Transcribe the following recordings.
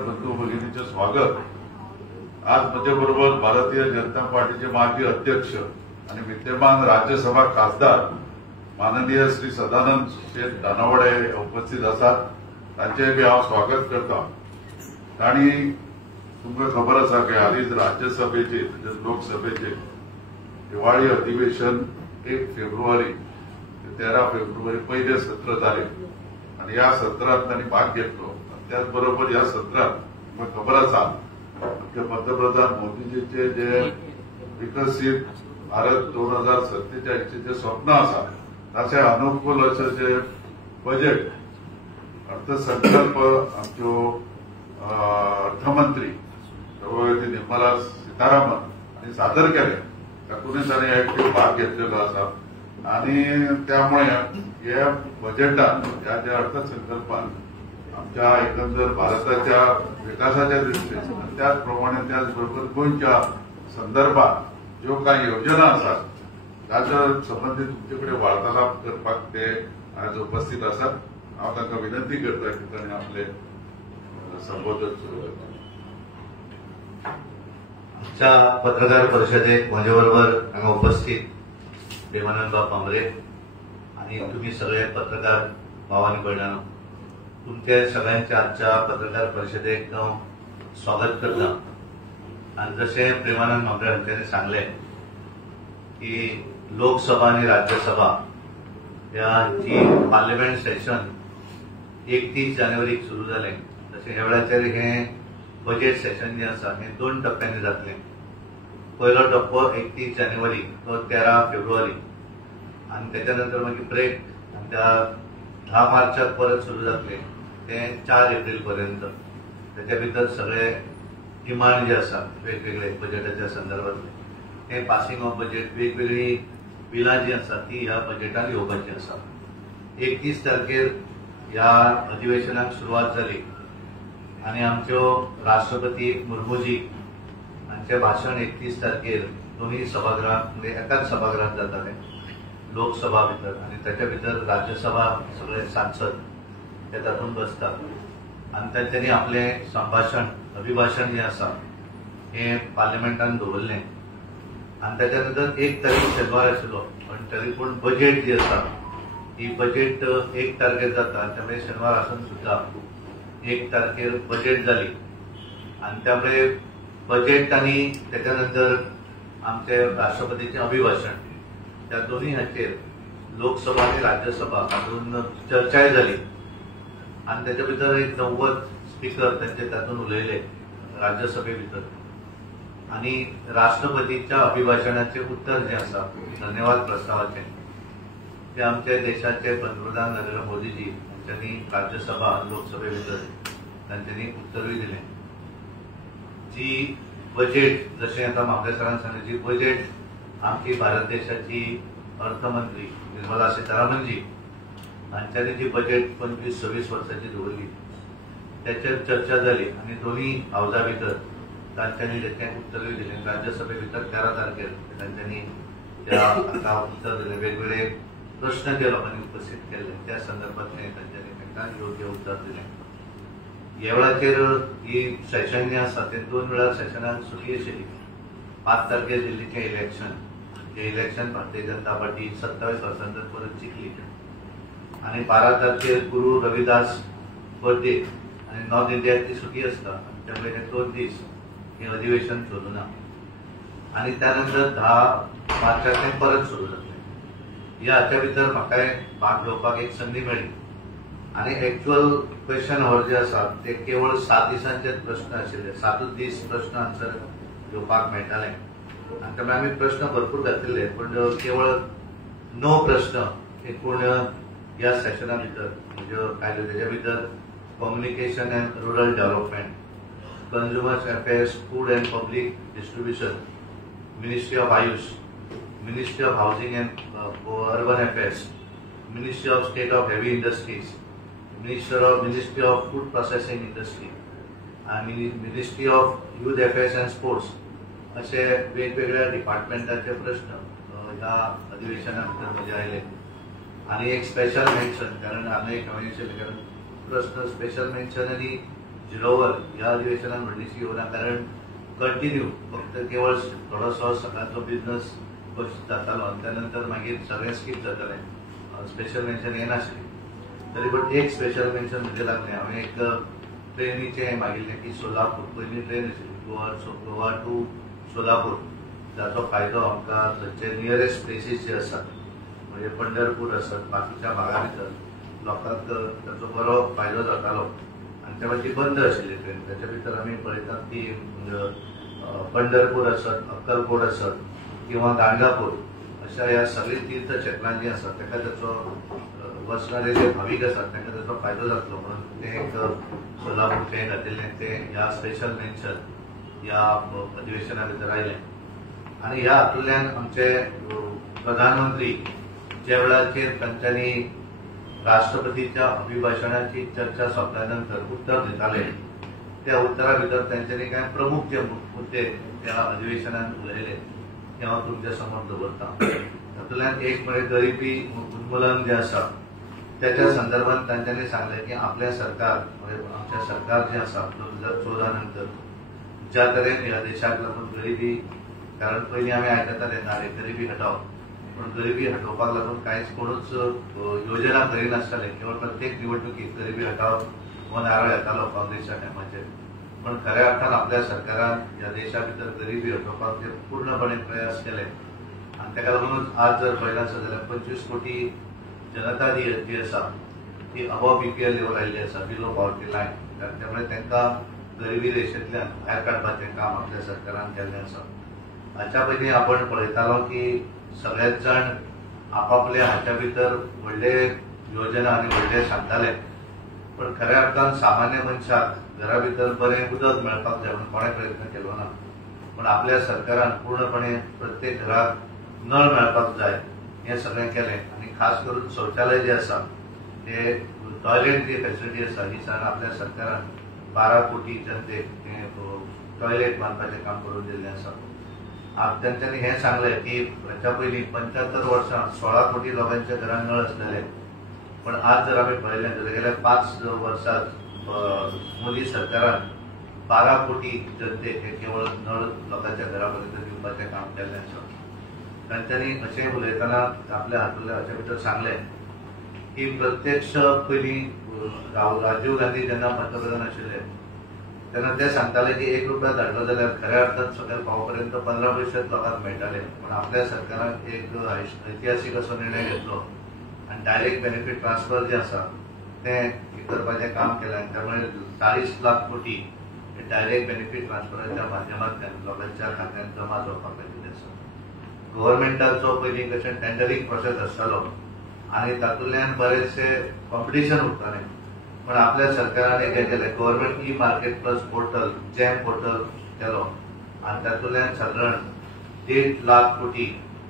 बंधू भगिनीचे स्वागत। आज माझ्याबरोबर भारतीय जनता पार्टीचे माजी अध्यक्ष आणि विद्यमान राज्यसभा खासदार माननीय श्री सदानंद शेठ दानवडे उपस्थित असतात। तांचे मी हांव स्वागत करता। आणि तुमकां खबर आसा की हालींच राज्यसभेचे म्हणजे लोकसभेचे दिवाळी अधिवेशन 1 फेब्रुवारी ते 13 फेब्रुवारी पहिले सत्र झाले आणि या सत्रात त्यांनी भाग घेतलो। त्याचबरोबर या सत्रात तुमकां खबर आसा की पंतप्रधान मोदीजीचे जे विकसित भारत 2047 चे जे स्वप्न आसा ताचे अनुकूल असे जे बजेट अर्थसंकल्प आमच्यो अर्थमंत्री सभापती निर्मला सीतारामन हांणी सादर केले। तातूंत ताणें एक्टीव भाग घेतलेलो आसा आणि त्यामुळे या बजेटात या ज्या अर्थसंकल्पात आमच्या एकंदर भारताच्या विकासाच्या दृष्टीने त्याचप्रमाणे त्याचबरोबर गोंयच्या संदर्भात ज्यो काही योजना आसात ताच्या संबंधी तुमचेकडे वार्तालाप करपाक ते आज उपस्थित आसात। हांव तांकां विनंती करता की ताणें आपले संबोधन सुरू करचें। आमच्या पत्रकार परिषदेक माझ्या बरोबर हांगा उपस्थित प्रेमानंद भांबरे आणि तुम्ही सगळे पत्रकार भावांनी भयणांनो, तुमचे सगळ्यांचे आजच्या पत्रकार परिषदेक हांव स्वागत करता। आणि जसे प्रेमानंद भांबरे हांच्यानी सांगले की लोकसभा आणि राज्यसभा ह्याची पार्लिमेंट सेशन 31 जानेवारीक सुरू जालें। तशें ह्या वेळाचेर हे बजेट सेशन जे आसा हे 2 टप्प्यांनी जातलें। पयलो टप्पो 31 जानेवारी तो 13 फेब्रुवारी आणि त्याच्यानंतर मागीर ब्रेक आणि त्या 10 मार्चाक परत सुरू जातले ते 4 एप्रिल पर्यंत। त्याच्या भितर सगळे डिमांड जे आसा वेगवेगळे बजेटाच्या संदर्भातले हे पासिंग ऑफ बजेट वेगवेगळी बिलां जी आसा ती ह्या बजेटान येवपाची आसा। 31 तारखेर ह्या अधिवेशनाक सुरवात जाली आणि आमच्यो राष्ट्रपती मुर्मूजी हांचे भाशण 31 तारखेर दोन्ही सभागृहांत म्हणजे एकाच सभागृहांत जाताले लोकसभा भितर आणि त्याच्या भितर राज्यसभा सगळे सांसद ते तातूंत बसतात आणि तांच्यांनी आपले संभाषण अभिभाषण जे आसा हे पार्लिमेंटान दवरलें आणि त्याच्यानंतर 1 तारीख शेनवार आशिल्लो पण तरी पूण बजेट जी आसा ही बजेट 1 तारखेर जाता त्यामुळे शेनवार आसून सुद्धा 1 तारखेर बजेट जाली आणि त्यामुळे बजेट आणि त्याच्यानंतर आमचे राष्ट्रपतीचे अभिभाषण त्या दोन्ही हाचेर लोकसभा आणि राज्यसभा हातून चर्चाय जाली आणि त्याच्या भितर एक 90 स्पीकर त्यांचे तातून उलयले राज्यसभे भितर आणि राष्ट्रपतीच्या अभिभाषणाचे उत्तर जे आसा धन्यवाद प्रस्तावाचे ते आमच्या देशाचे पंतप्रधान नरेंद्र मोदीजी यांनी राज्यसभा लोकसभे भितर तांच्यांनी उत्तरूय दिले। जी बजेट जशें आता म्हापरे सरान सांगलें जी बजेट आमची भारत देशाची अर्थमंत्री निर्मला सीतारामनजी हांच्यांनी जी बजेट 25-26 वर्साची दवरली त्याचेर चर्चा जाली आणि दोन्ही हावजा भितर तांच्यांनी तेचें उत्तरूय दिलें। राज्यसभे भितर 13 तारखेर तांच्यांनी त्या उत्तर दिलें। वेगवेगळे प्रश्न जे लोकांनी उपस्थित केले त्या संदर्भातले तांच्यांनी तांकां योग्य उत्तर दिलें। ह्या वेळाचेर ही सेशन जे आसा ते 2 वेळा सेशनाक सुटी आशिल्ली। 5 तारखेर दिल्लीचें इलेक्शन हे इलेक्शन भारतीय जनता पार्टी 27 वर्सांचेर परत जिखली आणि 12 तारखेर गुरु रविदास बर्थडे आणि नॉर्थ इंडियाची सुटी आसता त्यामुळे हे 2 दीस हे अधिवेशन सुरू ना आणि त्यानंतर 10 मार्चाक ते परत सुरू जातलें। ह्या हाच्या भितर म्हाका भाग घेवपाक एक संदी मेळ्ळी आणि एक्चुअल क्वेश्चन आवर जे आसा ते केवळ 7 दिसांचे प्रश्न आशिल्ले। 7 दीस प्रश्न आन्सर घेवपाक मेळटाले आणि त्यामुळे आमी प्रश्न भरपूर घातिल्ले पण केवळ 9 प्रश्न एकूण ह्या सेशना भितर म्हणजे आयले। तेच्या भितर communication and rural development, consumers affairs, food and public distribution, ministry of AYUSH, ministry of housing and urban affairs, ministry of state of heavy industries, ministry of food processing industry आणि ministry of youth affairs and sports असे वेगवेगळ्या डिपार्टमेंटाचे प्रश्न ह्या अधिवेशना भितर म्हणजे आयले आणि एक स्पेशल मेन्शन कारण हांगा एक कारण प्रश्न स्पेशल मेन्शन आणि झिरोवर ह्या अधिवेशनात व्हडलीशी येवना, कारण कंटिन्यू फक्त केवळ थोडोसो सकाळचो बिझनस जातालो आनी त्यानंतर मागीर सगळें स्कीप जातालें, स्पेशल मेन्शन येनाशिल्लें. तरी पण एक स्पेशल मेन्शन म्हणजे लागलें. हांवें एक ट्रेनीचें मागिल्लें की सोलापूर, पयलीं ट्रेन आशिल्ली गोवा टू सोलापूर, जाचो फायदो आमकां थंयचे नियरेस्ट प्लेसीस जे आसात म्हणजे पंढरपूर आसत, बाकीच्या भागा भितर लोकांक ताचो बरो फायदो जातालो. आनी त्या ती बंद आशिल्ली ट्रेन. त्याच्या भितर आमी पळयतात की पंढरपूर आसत, अक्कलकोट आसत किंवा गाणगापूर अशा ह्या सगळी तीर्थ क्षेत्रां जी आसात ताका ताचो वचणारे जे भावीक आसात तांकां ताचो फायदो जातलो म्हणून ते एक सोलापूर ट्रेन घातिल्लें ते ह्या स्पेशल मेन्शन ह्या अधिवेशना भितर आयलें. आनी ह्या हातूंतल्यान आमचे प्रधानमंत्री ज्या वेळाचेर तांच्यांनी राष्ट्रपतीच्या अभिभाशणाची चर्चा सोंपल्या नंतर उत्तर दिताले त्या उत्तरा भितर तांच्यांनी कांय प्रमुख जे मुद्दे त्या अधिवेशनात उलयले ते हांव तुमच्या समोर दवरता. तातूंतल्यान एक म्हणजे गरिबी उन्मूलन जे आसा त्याच्या संदर्भात तांच्यांनी सांगलें की आपल्या सरकार म्हणजे आमच्या सरकार जे आसा 2014 नंतर ज्या तरेन ह्या देशाक लागून गरिबी, कारण पयलीं आमी आयकताले नारे गरिबी हटाव, पण गरिबी हटोवपाक लागून कांयच कोणूच योजना करिनासताले. केवळ प्रत्येक निवडणुकीत गरिबी हटाव हो नारो येतालो काँग्रेसच्या टायमाचेर, पण खऱ्या अर्थान आपल्या सरकारान ह्या देशा भितर गरिबी हटोवपाक जे पूर्णपणे प्रयास केले. आनी ताका लागूनच आज जर पळयला आसत जाल्यार 25 कोटी जनता जी आसा ती अबव BPL लेवल आयिल्ली आसा, बिलो पॉवर्टी लायन. त्यामुळे तांकां गरिबी रेशेंतल्यान भायर काडपाचें काम आपल्या सरकारान केल्लें आसा. हाच्या पयलीं आपण पळयतालो की सगळेच जाण आपापल्या हाच्या भितर व्हडले योजना आनी व्हडले सांगताले, पण खऱ्या अर्थान सामान्य मनशाक घरा भितर बरें उदक मेळपाक जाय म्हणून कोणें प्रयत्न केलो ना. पण आपल्या सरकारान पूर्णपणे प्रत्येक घराक नळ मेळपाक जाय हें सगळें केलें. आनी खास करून शौचालय जे आसा ते टॉयलेट जी फेसिलिटी आसा ही सगळ्यांक आपल्या सरकारान 12 कोटी जनतेक टॉयलेट बांदपाचें काम करून दिल्लें आसा. तांच्यांनी हें सांगलें की हाच्या पयलीं 75 वर्सां 16 कोटी लोकांच्या घरांत नळ आसलेले, पण आज जर आमी पळयलें जाल्यार गेल्या 5 वर्सांत मोदी सरकारान 12 कोटी जनतेक हे केवळ नळ लोकांच्या घरा पर्यंत दिवपाचें काम केल्लें आसा. तांच्यांनी अशें उलयतना आपल्या हातूंतल्या हाच्या भितर सांगलें की प्रत्यक्ष पयलीं राजीव गांधी जेन्ना पंतप्रधान आशिल्ले तेन्ना ते सांगताले की 1 रुपया धाडलो जाल्यार खऱ्या अर्थान सकयल पावपर्यंत 15 पैसे लोकांक मेळटाले. पण आपल्या सरकारान एक ऐतिहासीक असो निर्णय घेतलो आनी डायरेक्ट बेनिफीट ट्रान्सफर जे आसा तें करपाचें काम केलें. त्यामुळे 40 लाख कोटी हे डायरेक्ट बेनिफीट ट्रान्सफराच्या माध्यमांतल्यान लोकांच्या खात्यांत जमा जावपाक लागिल्ले आसा. गव्हर्मेंटाचो पयलीं कशें टेंडरींग प्रोसेस आसतालो आनी तातूंतल्यान बरेचशे कॉम्पिटिशन उरतालें, पण आपल्या सरकारान एक केलें government e-market plus portal jam portal केलो आनी तातूंतल्यान सादारण 1.5 लाख कोटी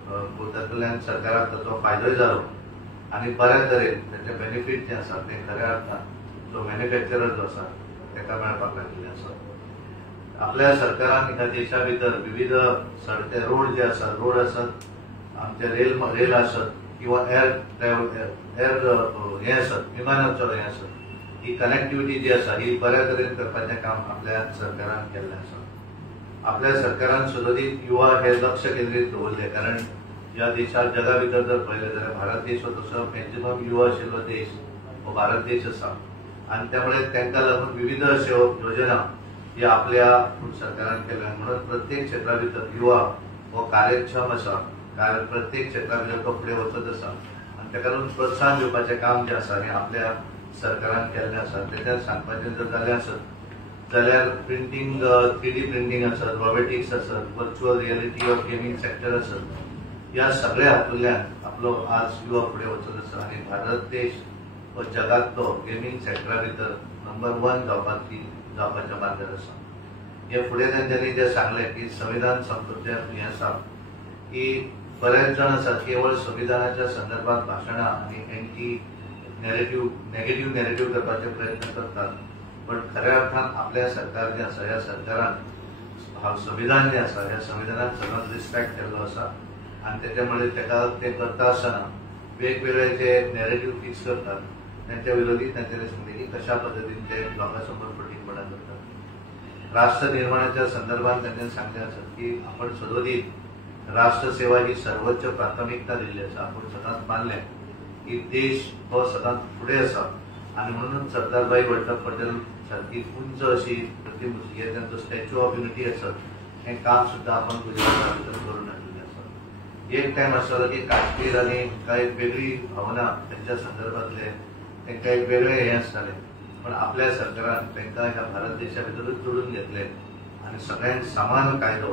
तातूंतल्यान सरकाराक ताचो फायदोय जालो आनी बऱ्या तरेन ताचें बेनिफीट जें आसा तें खऱ्या अर्थान जो मॅन्युफॅक्चरर जो आसा ताका मेळपाक लागिल्लें आसा. आपल्या सरकारान ह्या देशा भितर विविध सडके रोड जे आसात, रोड आसत, आमचे रेल आसत किंवा एअर हे आसत, विमानाचो हे आसत, ही कनेक्टिविटी जी आसा ही बऱ्या तरेन करपाचें काम आपल्या सरकारान केल्लें आसा. आपल्या सरकारान सदोदीत युवा हे लक्ष केंद्रीत दवरले, कारण ह्या देशाक जगा भितर जर पळयलें जाल्यार भारत देश हो तसो मॅक्झिमम युवा आशिल्लो देश हो भारत देश आसा. आनी त्यामुळे तांकां लागून विविध अश्यो योजना ही आपल्या सरकारान केल्या. म्हणून प्रत्येक क्षेत्रा भितर युवा हो कार्यक्षम आसा, कारण प्रत्येक क्षेत्रा भितर तो फुडें वचत आसा आनी ताका लागून प्रोत्साहन दिवपाचें काम जें आसा हें आपल्या सरकारान केल्लें आसा. तेच्यात सांगपाचें जर जालें आसत जाल्यार प्रिंटींग 3D प्रिंटींग आसत, रॉबोटिक्स आसत, virtual reality of gaming sector आसत, ह्या सगळ्या हातूंतल्यान आपलो आज युवा फुडें वचत आसा आनी भारत देश हो जगांतलो गेमिंग सेक्टरा भितर नंबर 1 जावपाच्या मार्गार आसा. हे फुडें तांच्यांनी जें सांगलें की संविधान संसदेचें हें आसा की बरेच जाण आसात केवळ संविधानाच्या संदर्भात भाशणां आनी नेगेटिव्ह नॅरेटिव्ह करपाचे प्रयत्न करतात, पण खऱ्या अर्थान आपल्या सरकार जें आसा ह्या सरकारान संविधान जें आसा ह्या संविधानाक सगळ्यांत रिस्पेक्ट केल्लो आसा आनी त्याच्यामुळे ताका ते करता आसतना वेगवेगळे जे नॅरेटिव्ह फिक्स करतात त्यांच्या विरोधी त्यांच्यानी सांगले की कशा पद्धतीन ते लोकां समोर फटींगपणां करतात. राष्ट्र निर्माणाच्या संदर्भात त्यांनी सांगितले असत की आपण सदोदित राष्ट्रसेवा ही सर्वोच्च प्राथमिकता दिली असा. आपण सदांच मानले की देश हो सदांच पुढे असा आणि म्हणून सरदारभाई वल्लभ पटेल सारखी उंच अशी प्रतिमूर्ती आहे, त्यांचं स्टॅच्यू ऑफ युनिटी असत हे काम सुद्धा आपण गुजरातात करून आणलेले असत. एक टाइम असतो की काश्मीर आणि काही वेगळी भावना त्यांच्या संदर्भातले त्यांना एक वेगळे हे असताले, पण आपल्या सरकारान त्यांना ह्या भारत देशा भितरूच जोडून घेतले आणि सगळ्यांक समान कायदो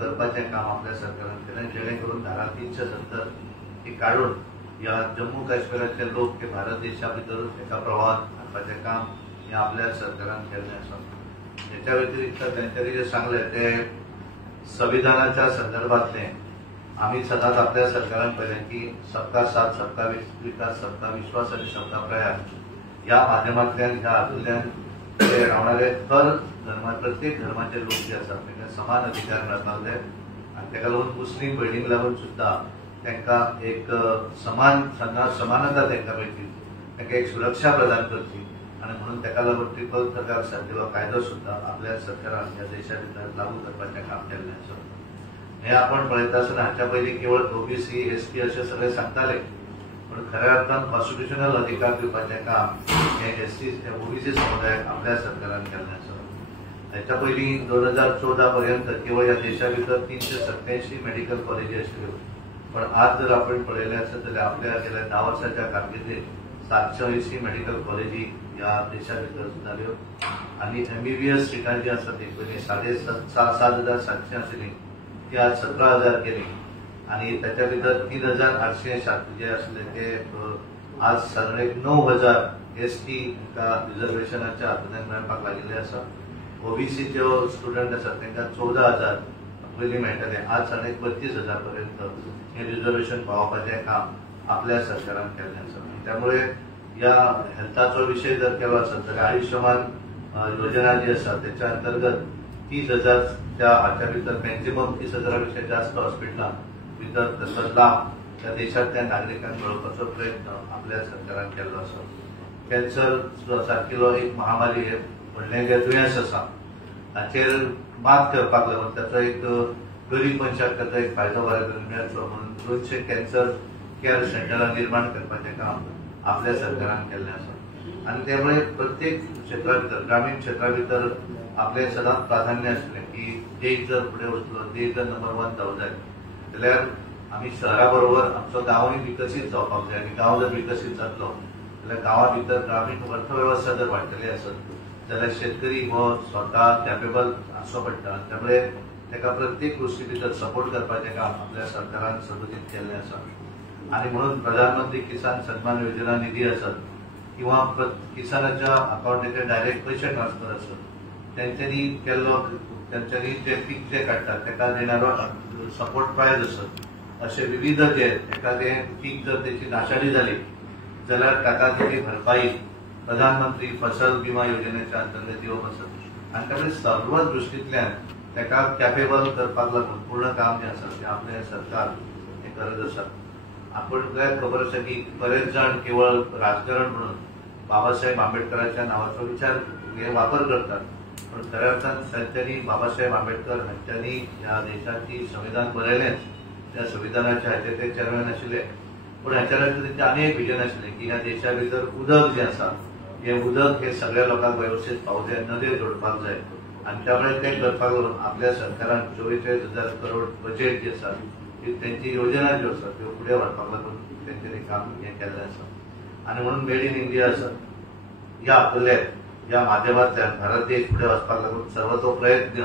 करपाचे काम आपल्या सरकारान केले, जेणेकरून धारा 370 ही काढून या जम्मू काश्मीराचे लोक हे भारत देशा भितरूच एका प्रवाहात हाडपाचे काम हे आपल्या सरकारान केले आसा. याच्या व्यतिरिक्त त्यांच्यानी जे सांगले ते संविधानाच्या संदर्भातले आम्ही सदांच आपल्या सरकारान पहिले की सबका साथ सबका विकास सबका विश्वास आणि सबका प्रयास या माध्यमातल्यान ह्या हातूंतल्यान ते रावणारे हर प्रत्येक धर्माचे लोक जे असतात त्यांना समान अधिकार मेळपाक जाय आणि ताका लागून मुस्लीम भयणीक लागून सुद्धा त्यांना एक समानता त्यांना मेळची, त्यांना एक सुरक्षा प्रदान करची आणि म्हणून ताका लागून ट्रिपल तलाक सारकेलो कायदो सुद्धा आपल्या सरकारान ह्या देशा भितर लागू करपाचें काम केल्लें आसा. हे आपण पळयता आसतना हाच्या पयलीं केवळ ओबीसी एसटी असे सगळे सांगताले, पण खऱ्या अर्थान कॉन्स्टिट्युशनल अधिकार दिवपाचें काम हे एसटी ओबीसी समुदायाक आपल्या सरकारान केल्लें आसा. हाच्या पयलीं 2014 पर्यंत केवळ ह्या देशा भितर 387 मेडिकल कॉलेजी आशिल्ल्यो, पण आज जर आपण पळयलें आसत जाल्यार आपल्या गेल्या 10 वर्साच्या कारकिर्दीत 780 मेडिकल कॉलेजी ह्या देशा भितर जाल्यो आणि एमबीबीएस सिटां जी आसात ती पयलीं 7,700 आशिल्ली ती आज 17,000 केली आणि त्याच्या भितर 3,800 जे आसले ते आज साधारण 9,000 एसटी रिझर्वेशनाच्या हातूंतल्यान मेळपाक लागिल्ले आसा. ओबीसी जो स्टुडंट आसात तांकां 14,000 पयलीं मेळटाले, आज साधारण 32,000 पर्यंत हे रिझर्वेशन पावोवपाचें काम आपल्या सरकारान केल्लें आसा. त्यामुळे या हेल्थाचो विषय जर केलो आसत जाल्यार आयुष्यमान योजना जी आसा त्याच्या अंतर्गत 30,000 त्या हाच्या भितर मॅक्झिमम 30,000 पेक्षा जास्त हॉस्पिटलां भितर ताचो लाभ त्या देशांतल्या नागरिकांक मेळोवपाचो प्रयत्न आपल्या सरकारान केल्लो आसा. कॅन्सर सारकिलो एक महामारी हे व्हडलें जे दुयेंस आसा ताचेर मात करपाक लागून ताचो एक गरीब मनशाक ताचो एक फायदो बरे तरेन मेळचो म्हणून 200 कॅन्सर केअर सेंटरां निर्माण करपाचें काम आपल्या सरकारान केल्लें आसा. आणि त्यामुळे प्रत्येक क्षेत्रा भितर ग्रामीण क्षेत्रा भितर आपले सदांच प्राधान्य आसलें की देश जर फुडें वचलो, देश जर नंबर 1 जावंक जाय जाल्यार आमी शहरा बरोबर आमचो गांवूय विकसीत जावपाक जाय आनी गांव जर विकसीत जातलो जाल्यार गांवा भितर ग्रामीण अर्थवेवस्था जर वाडटली आसत जाल्यार शेतकरी हो स्वता कॅपेबल आसचो पडटा. त्यामुळे ताका प्रत्येक गोष्टी भितर सपोर्ट करपाचें काम आपल्या सरकारान सदोदित केल्लें आसा. आणि म्हणून प्रधानमंत्री किसान सन्मान योजना निधी असत किंवा किसानाच्या अकाउंटाचेर डायरेक्ट पैसे ट्रान्सफर असत त्यांच्यानी केल्लो त्यांच्यानी जे पीक जे काडटात ताका देणारो सपोर्ट प्रायज असत असे विविध जे एखादें पीक जर त्याची नाशाडी जाली जाल्यार ताका तेची भरपाई प्रधानमंत्री फसल विमा योजनेच्या अंतर्गत येवप आसत आणि त्यामुळे सर्व दृष्टींतल्यान ताका कॅपेबल करपाक लागून पूर्ण काम जे आसा ते आपले सरकार हे करत आसा. आपण खबर आसा की बरेच जण केवळ राजकारण म्हणून बाबासाहेब आंबेडकरांच्या नावाचा विचार हे वापर करतात, पण खऱ्या अर्थान त्यांच्यानी बाबासाहेब आंबेडकर हांच्यांनी ह्या देशाची संविधान बरयलेंच, त्या संविधानाच्या हाचे ते चेअरमॅन आशिल्ले, पण हाच्या नंतर त्यांचे अनेक विजन आशिल्ले की ह्या देशा भितर उदक जे आसा हे उदक हे सगळ्या लोकांक व्यवस्थित पावूंक जाय, नदे जोडपाक जाय आणि त्यामुळे ते करपाक लागून आपल्या सरकारान 44,000 करोड बजेट जे आसा त्यांची योजना ज्यो आसा त्यो फुडें व्हरपाक लागून तेंच्यांनी काम हें केल्लें आसा. आनी म्हणून मेड इन इंडिया आसत ह्या आपले ह्या माध्यमांतल्यान भारत देश फुडें वचपाक लागून सर्वतो प्रयत्न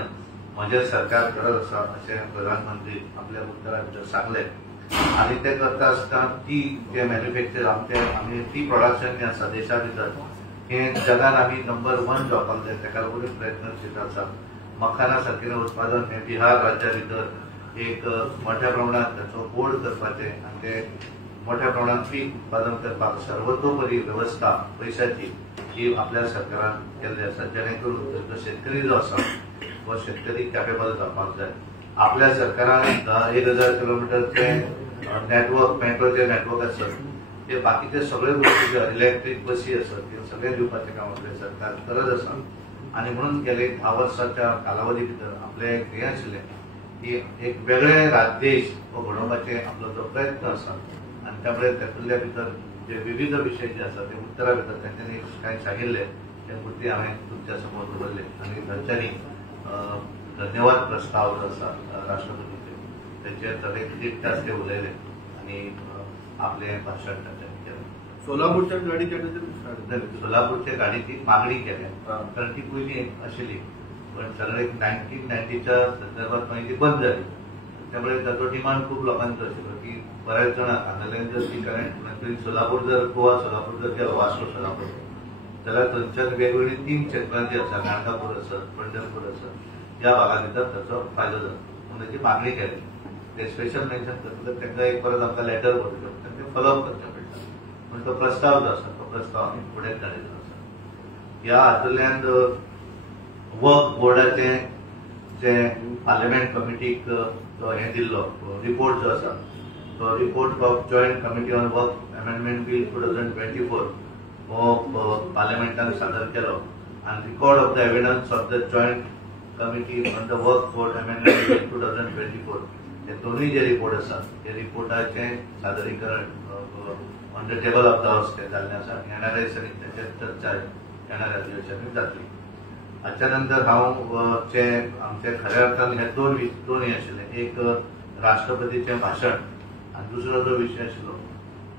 म्हजें सरकार करत आसा अशें प्रधानमंत्री आपल्या उतरां भितर सांगलें. आनी ते करता आसतना टी जे मॅन्युफॅक्चर आमी टी प्रोडक्शन जें आसा देशा भितर हें जगान आमी नंबर 1 जावपाक जाय ताका लागून प्रयत्नशील आसा. मखाना सारकेलें उत्पादन हें बिहार राज्या भितर एक मोठ्या प्रमाणात त्याचो बोर्ड करपाचे आणि ते मोठ्या प्रमाणात पीक उत्पादन करपाक सर्वतोपरी व्यवस्था पैशाची ही आपल्या सरकारान केल्ली आसा, जेणेकरून जो शेतकरी जो आसा तो शेतकरी कॅपेबल जावपाक जाय. आपल्या सरकारान 1,000 किलोमीटरचे नेटवर्क मेट्रोचे नेटवर्क आसत ते बाकीचे सगळे गोष्टी इलेक्ट्रीक बसी आसत ते सगळे दिवपाचें काम आपले सरकार करत आसा. आणि म्हणून गेले 10 वर्षाच्या कालावधी भितर आपले हें आशिल्लें की एक वेगळे देश हो घडोवपाचे आपलो जो प्रयत्न आसा आनी त्यामुळे तातूंतल्या भितर जे विविध विषय जे आसा ते उत्तरा भितर तांच्यांनी कांय सांगिल्ले ते पुरती हांवें तुमच्या समोर दवरले आनी तांच्यांनी धन्यवाद प्रस्ताव जो आसा राष्ट्रपतीचे तेचेर थोडे 1 तास ते उलयले आनी आपले भाशण तांच्यांनी केलें. सोलापूरच्या गाडी केल्याचे सोलापूरच्या गाडीची मागणी केल्या कारण ती पयली आशिल्ली पण सगळे 1990च्या संदर्भात मागीर ती बंद जाली त्यामुळे ताचो डिमांड खूप लोकांचो आशिल्लो की बऱ्याच जाणांक हांगाल्यान जर ती करंट सोलापूर जर गोवा सोलापूर जर गेलो वास्को सोलापूर जाल्यार थंयच्यान वेगवेगळी 3 क्षेत्रां जी आसा गाणगापूर आसत पंढरपूर आसत ह्या भागा भितर ताचो फायदो जाता म्हणून ताची मागणी केली. ते स्पेशल मेन्शन करतले तांकां एक परत आमकां लेटर बरोवचें पडटा ते फॉलोअप करचें पडटा पण तो प्रस्ताव जो आसा तो प्रस्ताव आमी फुडें धाडिल्लो आसा. ह्या हातूंतल्यान वर्क बोर्डाचे जे पार्लिमेंट कमिटीक जो हें दिल्लो रिपोर्ट जो आसा तो report of joint committee on work amendment bill 2024 हो पार्लिमेंटान सादर केलो आनी record of the evidence of the joint committee on the work board amendment bill 2024 हे दोनूय जे रिपोर्ट आसा ते रिपोर्टाचे सादरीकरण on the table of the house ते जाल्लें आसा. येणाऱ्या दिसांनी तेचेर चर्चा येणाऱ्या अधिवेशनांत जातली. हाच्या नंतर आमचे खऱ्या अर्थान हे दोन हे आशिल्ले एक राष्ट्रपतीचें भाशण आनी दुसरो जो विशय आशिल्लो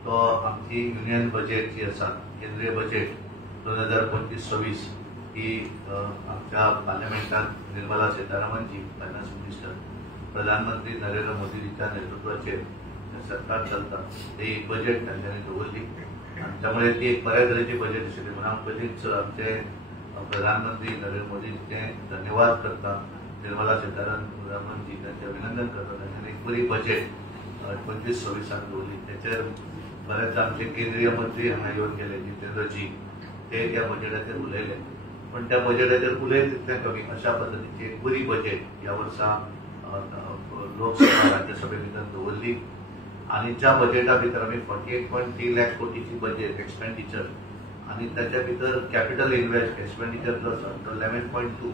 तो आमची युनियन बजेट जी आसा केंद्रीय बजेट 2025-26 ही आमच्या पार्लिमेंटात निर्मला सीतारामन जी फायनान्स मिनिस्टर प्रधानमंत्री नरेंद्र मोदींच्या नेतृत्वाचेर सरकार चलता ते एक बजेट तांच्यांनी दवरली आनी त्यामुळे ती एक बऱ्या तरेची बजेट आशिल्ली म्हणून हांव पयलींच आमचे प्रधानमंत्री नरेंद्र मोदींचे धन्यवाद करता. निर्मला सीतारामन जी त्यांचे अभिनंदन करता तांच्यांनी एक बरी बजेट 25-26 दवरली. तेचेर बरेच आमचे केंद्रीय मंत्री हांगा येवन गेले जितेंद्रजी ते त्या बजेटाचेर उलयले पण त्या बजेटाचेर उलयत तितलें कमी अशा पद्दतीची एक बरी बजेट ह्या वर्सा लोकसभा राज्यसभे भितर दवरली आनी ज्या बजेटा भितर आमी 48.3 लाख कोटीची बजेट एक्सपेंडिचर आनी ताच्या भितर कॅपिटल एक्सपेंडिचर जो आसा तो 11.2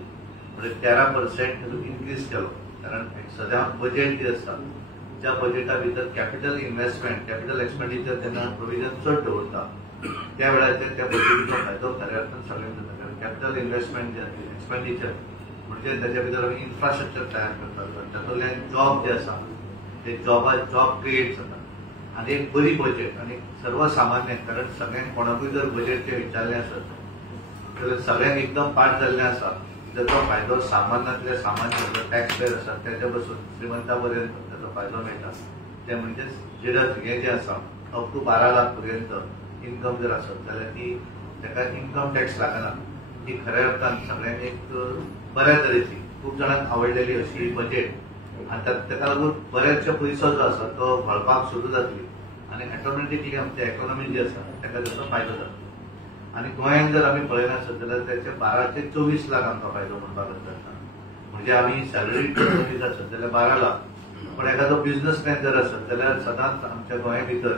म्हणजे 13% इन्क्रीज केलो कारण सद्या बजेट जे आसा त्या बजेटा भितर कॅपिटल इन्व्हेस्टमेंट कॅपिटल एक्सपेंडिचर जेन्ना प्रोविजन चड दवरता त्या वेळाचेर त्या बजेटीचो फायदो खऱ्या अर्थान सगळ्यांक जाता कारण कॅपिटल इन्व्हेस्टमेंट जे एक्सपेंडिचर म्हणजे ताच्या भितर आमी इन्फ्रास्ट्रक्चर तयार करतात तातूंतल्यान जॉब जे आसा ते जॉब क्रिएट जाता आनी एक बरी बजेट आनी सर्वसामान्य कारण सगळ्यांक कोणाकूय जर बजेटचें विचारलें आसत जाल्यार सगळ्यांक एकदम पाठ जाल्लें आसा ताचो फायदो सामान्यांतले सामान्य जो टॅक्स पेयर आसा तेच्या पासून श्रीमंता पर्यंत ताचो फायदो मेळटा ते म्हणजे हे जे आसा अप टू 12 लाख पर्यंत इन्कम जर आसत जाल्यार ती ताका इन्कम टॅक्स लागना. ही खऱ्या अर्थान सगळ्यांक एक बऱ्या तरेची खूब जाणांक आवडलेली अशी बजेट आनी ताका लागून बरेचशे पयसो जो आसा तो घोळपाक सुरू जातली आनी ऑटोमॅटिकली आमची इकॉनॉमी जी आसा ताका ताचो फायदो जाता. आनी गोंयांत जर आमी पळयना आसत जाल्यार त्याचे 12 ते 24 लाख आमकां फायदो म्हणपाक जाता म्हणजे आमी सॅलरीड मनीस आसत जाल्यार 12 लाख पण एखादो बिझनेसमॅन जर आसत जाल्यार सदांच आमच्या गोंया भितर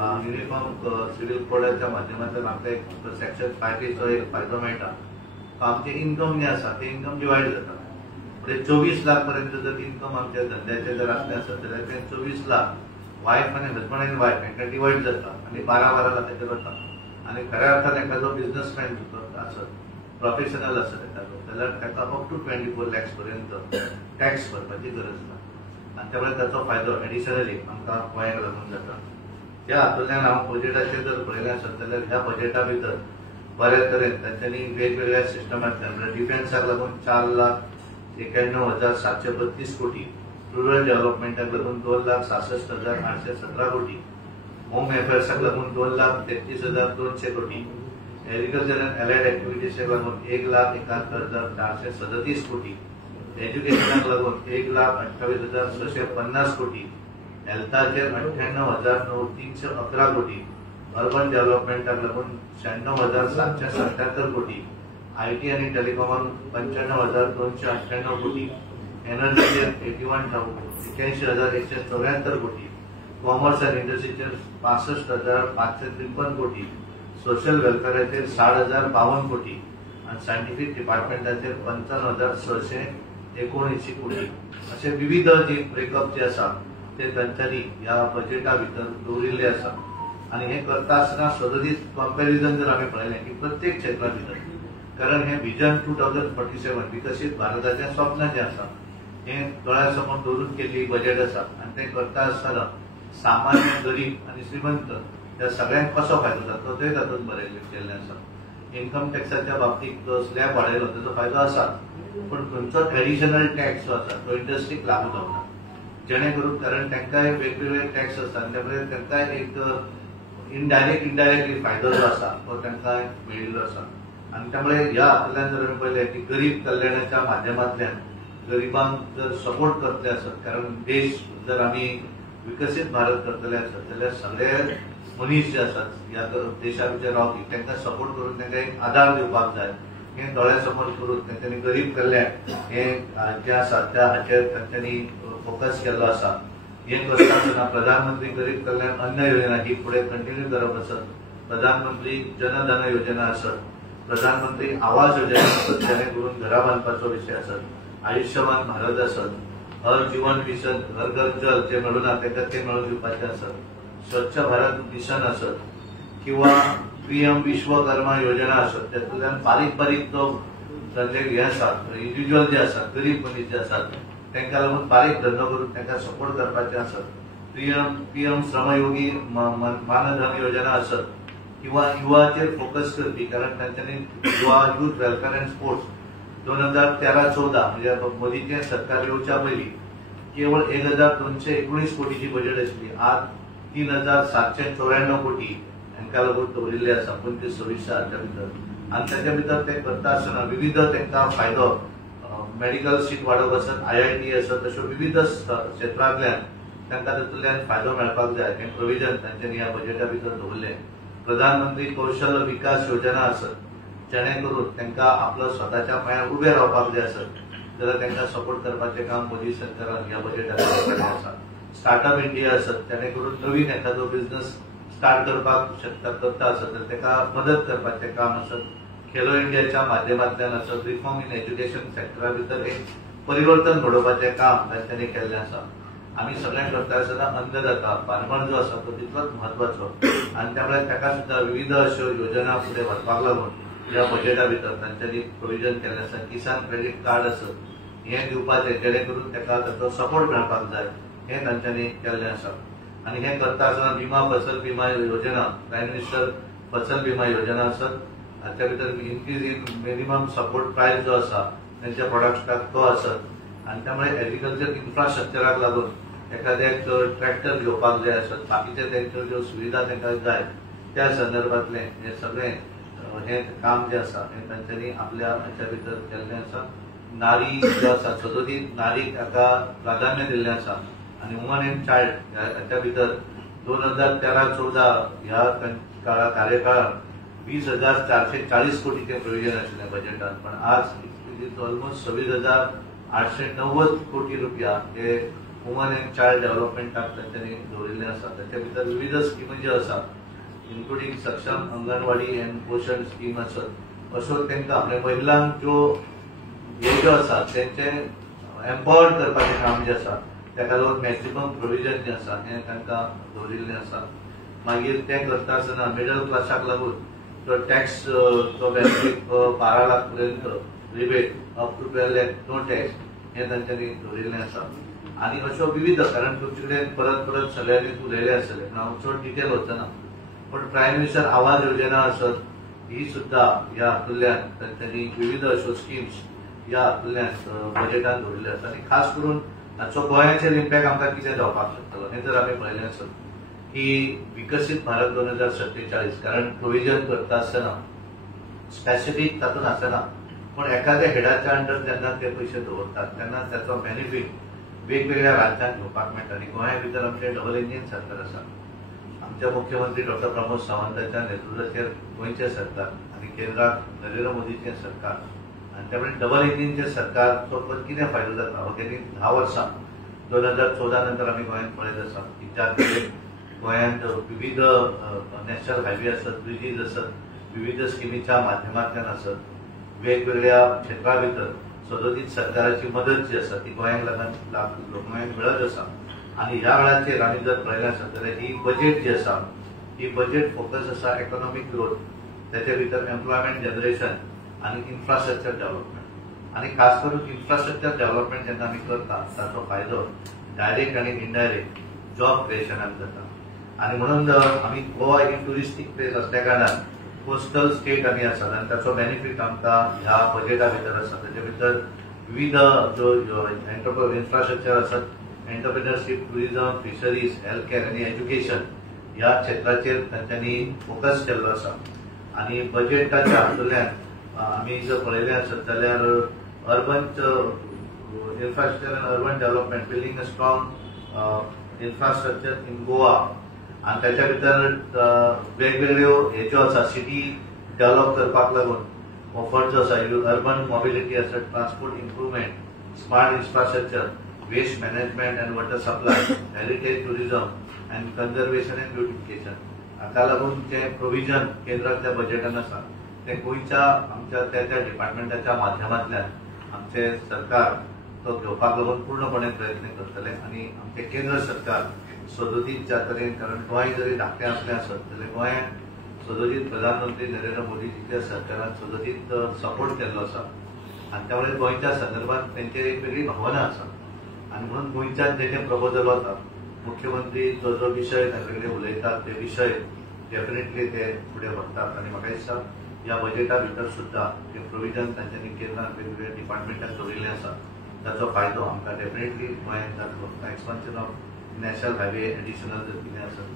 युनिफॉर्म सिव्हिल कोडाच्या माध्यमांतल्यान आपल्या एक सेक्शन 5A एक फायदो मेळटा तो आमचे इन्कम जे आसा ते इन्कम डिवायड जाता म्हणजे 24 लाख पर्यंत जर इन्कम आमच्या धंद्याचे जर असले आसत जाल्यार ते 24 लाख वायफ आनी हजबंड आनी वायफ हांकां डिवायड जाता आनी 12 लाखाचेर वता आनी खऱ्या अर्थान एखादो बिझनेसमॅन आसत प्रोफेशनल आसत एखादो जाल्यार ताका अप टू 24 लॅक्स पर्यंत टॅक्स भरपाची गरज ना आनी त्यामुळे ताचो फायदो एडिशनली आमकां गोंयाक लागून जाता. त्या हातूंतल्यान हांव बजेटाचेर जर पळयलें आसत जाल्यार ह्या बजेटा भितर बऱ्या तरेन तांच्यांनी वेगवेगळ्या सिस्टमांतल्यान म्हणजे डिफेन्साक लागून 4,91,732 कोटी रुरल डेव्हलपमेंटाक लागून 2,66,817 कोटी होम अफेअर्साक लागून 2,33,200 कोटी एग्रीकल्चर अँड एलाइड एक्टिव्हिटीजक लागून 1,71,437 कोटी एज्युकेशनाक लागून 1,28,650 कोटी हेल्थाचेर 98,311 कोटी अर्बन डेव्हलपमेंटाक लागून 96,777 कोटी आयटी आणि टेलिकॉमाक 95,298 कोटी एनर्जीचेर 81,174 कोटी कॉमर्स अँड इंडस्ट्रीचेर 65,553 कोटी सोशल वेलफेअराचेर 60,052 कोटी आणि सायंटिफिक डिपार्टमेंटाचे 55,619 कोटी असे विविध जे ब्रेकअप जे आसा ते तांच्यांनी ह्या बजेटा भितर दवरिल्ले आसा. आणि हे करता आसतना सदतीत कंपॅरिजन जर आमी पळयलें की प्रत्येक क्षेत्रा भितर, कारण हे विजन 2047 विकसीत भारताचें स्वप्न जें आसा हे दोळ्यासमोर दवरून केल्ली बजेट आसा. आणि ते करता आसतना सामान्य गरीब आणि श्रीमंत ह्या सगळ्यांक कसो फायदो जातलो तें तातूंत बरयल्लें केल्लें आसा. इन्कम टॅक्साच्या बाबतीत जो स्लॅब वाडयलो ताचो फायदो आसा, पण खंयचो एडिशनल टॅक्स जो आसा तो इंडस्ट्रीक लागू जावना, जेणे करून कारण तांकांय वेगवेगळे टॅक्स आसता आनी त्यामुळे तांकांय एक इनडायरेक्टली फायदो जो आसा तो तांकां मेळिल्लो आसा. आणि त्यामुळे ह्या हातूंतल्यान जर आमी पळयलें की गरीब कल्याणाच्या माध्यमांतल्यान गरिबांक जर सपोर्ट करतले आसत, कारण देश जर आमी विकसीत भारत करतले आसत जाल्यार सगळे मनीस जे आसात ह्या देशा भितर रावपी तांकां सपोर्ट करून तांकां एक आदार दिवपाक जाय. हे दोळ्यासमोर करून तांच्यांनी गरीब कल्याण हे जे आसा त्या हाचेर तांच्यांनी फोकस केल्लो आसा. हे करता आसतना प्रधानमंत्री गरीब कल्याण अन्न योजना ही फुडें कंटिन्यू करप आसत, प्रधानमंत्री जन धन योजना आसत, प्रधानमंत्री आवास योजना आसत जेणे करून घरां बांदपाचो विशय आसत, आयुष्यमान भारत आसत, हर जीवन मिशन, घर घर जल जे मेळुना तांकां ते मेळून दिवपाचें आसत, स्वच्छ भारत मिशन आसत किंवा पीएम विश्वकर्मा योजना आसत. तातूंतल्यान बारीक बारीक जो जाल्ले हे आसात इंडिव्हिज्युअल जे आसात गरीब मनीस जे आसात तांकां लागून बारीक धंदो करून तांकां सपोर्ट करपाचें आसत. पीएम श्रमयोगी मानधन योजना आसत किंवा युवाचेर फोकस करपी, कारण तांच्यांनी युवा यूथ वेलफेअर अँड स्पोर्ट्स 2013-14 म्हणजे मोदीचें सरकार येवच्या पयलीं केवळ 1,219 कोटीची बजेट आशिल्ली. आज 3,794 कोटी हांकां लागून दवरिल्ले आसा 25-26 भितर. आनी ताच्या भितर ते करता आसतना विविध तांकां फायदो मेडिकल सीट वाडप आसत, IIT आसत, अश्यो विविध क्षेत्रांतल्यान तांकां तातूंतल्यान फायदो मेळपाक जाय हें प्रोविजन तांच्यांनी ह्या बजेटा भितर दवरलें. प्रधानमंत्री कौशल्य विकास योजना आसत जेणे करून तांकां आपलो स्वताच्या पांयार उबे रावपाक जाय आसत जाल्यार तांकां सपोर्ट करपाचें काम मोदी सरकारान ह्या बजेटांत केल्लें आसा. स्टार्टअप इंडिया आसत जेणे करून नवीन एखादो बिझनस स्टार्ट करपाक शकता करता आसत जाल्यार ताका मदत करपाचें काम आसत. खेलो इंडियाच्या माध्यमांतल्यान आसत, रिफॉर्म इन एज्युकेशन सेक्टरा भितर एक परिवर्तन घडोवपाचें काम तांच्यांनी केल्लें आसा. आमी सगळ्यांक करता आसतना अन्नदाता फार्मर जो आसा तो तितलोच म्हत्वाचो आनी त्यामुळे ताका सुद्धा विविध अश्यो योजना फुडें व्हरपाक लागून ह्या बजेटा भितर तांच्यांनी प्रोविजन केल्लें आसा. किसान क्रेडीट कार्ड आसत हें दिवपाचें जेणे करून ताका ताचो सपोर्ट मेळपाक जाय हें तांच्यांनी केल्लें आसा. आनी हें करता आसतना विमा फसल विमा योजना, प्रायम मिनिस्टर फसल विमा योजना आसत. हाच्या भितर इन्क्रीज इन मिनिमम सपोर्ट प्रायस जो आसा तांच्या प्रोडक्टाक तो आसत. आनी त्यामुळे एग्रीकल्चर इन्फ्रास्ट्रक्चराक लागून एखाद्याक ट्रॅक्टर घेवपाक जाय आसत, बाकीचे तांच्यो ज्यो सुविधा तांकां जाय त्या संदर्भांतलें हें सगळें हें काम जें आसा हें तांच्यांनी आपल्या हाच्या भितर केल्लें आसा. नारी जो आसा सदतीत नारीक हाका प्राधान्य दिल्लें आसा. आनी वुमन एंड चायल्ड हाच्या भितर 2013-14 ह्या कार्यकाळांत 20,440 कोटीचें प्रोविजन आशिल्लें बजेटांत, पण आज ऑलमोस्ट 26,890 कोटी रुपया हे वुमन एंड चायल्ड डेव्हलपमेंटाक तांच्यांनी दवरिल्लें आसा. ताचे भितर विविध स्किमी ज्यो आसात इन्क्लुडींग सक्षम अंगणवाडी एंड पोषण स्कीम आसत, अश्यो तांकां आपल्या महिलांक ज्यो ह्यो ज्यो आसात तेंचे एम्पावर्ड करपाचें काम जें आसा ताका लागून मॅक्सिमम प्रोविजन जें आसा हें तांकां दवरिल्लें आसा. मागीर तें करता आसतना मिडल क्लासाक लागून तो टॅक्स तो बेनिफीट 12 लाख पर्यंत rebate up to 12 lakh no tax हें तांच्यांनी दवरिल्लें आसा. आनी अश्यो विविध, कारण तुमचे कडेन परत परत सगळ्यांनी उलयलें आसलें हांव चड डिटेल वचना, पण प्रायम मिनिस्टर आवास योजना आसत ही सुद्धा ह्या हातूंतल्यान तांच्यांनी विविध अश्यो स्किम्स ह्या हातूंतल्यान बजेटांत दवरिल्ल्यो आसा. आनी खास करून हाचो गोंयाचेर इम्पॅक्ट आमकां कितें जावपाक शकतलो हें जर आमी पळयलें आसत की विकसीत भारत 2047, कारण प्रोविजन करता आसतना स्पेसिफीक तातूंत आसना, पण एखाद्या हेडाच्या अंडर जेन्ना ते पयशे दवरतात तेन्ना ताचो बेनिफीट वेगवेगळ्या राज्यांक घेवपाक मेळटा. आनी गोंया भितर आमचें डबल इंजीन सरकार आसा. आमचे मुख्यमंत्री डॉ. प्रमोद सावंताच्या नेतृत्वाचेर गोंयचें सरकार आनी केंद्रांत नरेंद्र मोदीचें सरकार, आनी त्यामुळे डबल इंजीनचें सरकारचो कितें फायदो जाता हो गेली 10 वर्सां 2014 नंतर आमी गोंयांत पळयत आसा की ज्या तरेन गोंयांत विविध नॅशनल हायवे आसत, ब्रिजीस आसत, विविध स्किमीच्या माध्यमांतल्यान आसत, वेगवेगळ्या क्षेत्रा भितर सदोदीत सरकाराची मदत जी आसा ती गोंयांक लोकांक मिळत आसा आणि ह्या वेळाचेर आमी जर पळयलें आसत जाल्यार ही बजेट जी आसा ही बजेट फोकस आसा इकॉनॉमिक ग्रोथ, त्याच्या भितर एम्प्लॉयमेंट जनरेशन आणि इन्फ्रास्ट्रक्चर डेव्हलपमेंट आणि खास करून इन्फ्रास्ट्रक्चर डेव्हलपमेंट जेन्ना आमी करता ताचो फायदो डायरेक्ट आणि इनडायरेक्ट जॉब क्रिएशनाक जाता आणि म्हणून आमी गोवा एक टुरिस्टीक प्लेस असल्या कारणान कोस्टल स्टेट आमी आसात आणि ताचो बेनिफीट आमकां ह्या बजेटा भितर आसा. ताचे भितर विविध जो इन्फ्रास्ट्रक्चर आसात, entrepreneurship, tourism, fisheries, health care आणि एज्युकेशन ह्या क्षेत्राचेर तांच्यांनी फोकस केल्लो आसा आणि बजेटाच्या हातूंतल्यान आमी जर पळयलें आसत जाल्यार urban infrastructure end urban development, building a strong infrastructure in Goa आणि त्याच्या भितर वेगवेगळ्यो हे ज्यो आसा सिटी डेव्हलप करपाक लागून ऑफर जो आसा अर्बन मोबिलिटी आसा, transport improvement, smart infrastructure, waste management and water supply, heritage tourism and conservation and beautification हाका लागून जे प्रोव्हिजन केंद्रातल्या बजेटान आसा ते गोंयच्या आमच्या त्या डिपार्टमेंटाच्या माध्यमांतल्यान आमचे सरकार तो घेवपाक लागून पूर्णपणे प्रयत्न करतले आणि आमचे केंद्र सरकार सदोदीत ज्या तरेन, कारण गोंय जरी धाकटें आसलें आसत जाल्यार गोंयांत सदोदीत प्रधानमंत्री नरेंद्र मोदीजीच्या सरकारान सदोदीत सपोर्ट केल्लो आसा आणि त्यामुळे गोंयच्या संदर्भात तेंचेर एक वेगळी भावना आसा आणि म्हणून गोंयच्यान जे प्रपोजल वता मुख्यमंत्री जो जो विशय वेगळे उलयतात ते विशय डेफिनेटली ते फुडें व्हरतात आणि म्हाका दिसता ह्या बजेटा भितर सुद्धा जे प्रोव्हिजन तांच्यांनी केंद्रान वेगवेगळ्या डिपार्टमेंटाक दवरिल्ले आसा ताचो फायदो आमकां डेफिनेटली गोंयांत जातलो. Expansion of national highway additional जर कितें आसत,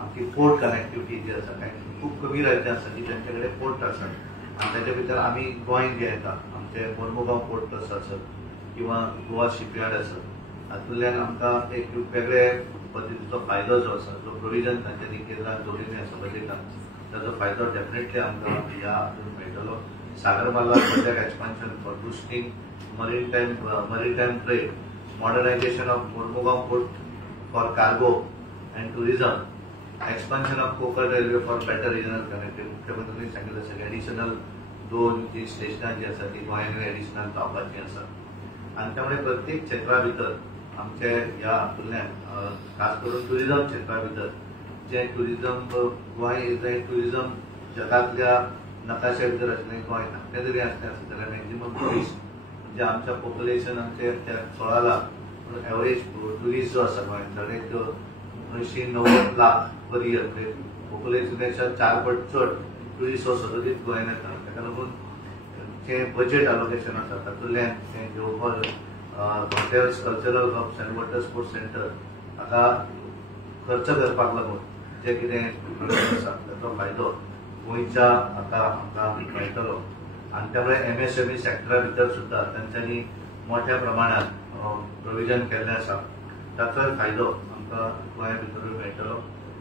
आमची पोर्ट कनेक्टिविटी जी आसा कांय खूब कमी राज्यां आसा जी तांचे कडेन पोर्ट आसात आणि ताचे भितर आमी गोंय जे येता आमचे मोर्मुगांव पोर्ट ट्रस्ट आसत किंवा गोवा शिपयार्ड आसत हातूंतल्यान आमकां एक वेगळे पद्दतीचो फायदो जो आसा जो प्रोव्हिजन तांच्यांनी केंद्रान दवरिल्लें आसा बजेटान ताचो फायदो डेफिनेटली आमकां ह्या हातूंत मेळटलो. Sagarmala project expansion for boosting maritime trade, modernization of Mormugaon Port for cargo and tourism, expansion of Kokal railway for better regional connectivity. मुख्यमंत्र्यांनी सांगितलं असेल ऍडिशनल 2 जी स्टेशनां जी आसा ती गोंयांत ऍडिशनल जावपाची आसा आणि त्यामुळे प्रत्येक क्षेत्रा भितर आमचे ह्या हातूंतल्यान खास करून टुरिझम क्षेत्रा भितर जे टुरिझम गोंय जे टुरिझम जगातल्या नकाशा भितर आशिल्लें गोंय धाकटें जरी आसलें आसत जाल्यार मॅक्झिमम टुरिस्ट जे आमच्या पॉप्युलेशन आमचे 16 लाख एव्हरेज टुरिस्ट जो आसा गोंयांत दर एक 80-90 लाख पर इयर म्हणजे पॉप्युलेशनाच्या 4 पट चड टुरिस्ट हो सदोदीत गोंयांत येता. ताका लागून जे बजेट अलोकेशन आसा तातूंतल्यान ते ओव्हर हॉटेल्स, कल्चरल हब्स आनी वॉटर स्पोर्ट्स सेंटर हाका खर्च करपाक लागून जे कितें आसा ताचो फायदो गोंयच्या हाका आमकां मेळटलो आणि त्यामुळे MSME सेक्टरा भितर सुद्धा तांच्यांनी मोठ्या प्रमाणात प्रोव्हिजन केल्लें आसा ताचोय फायदो आमकां गोंया भितरूय मेळटलो.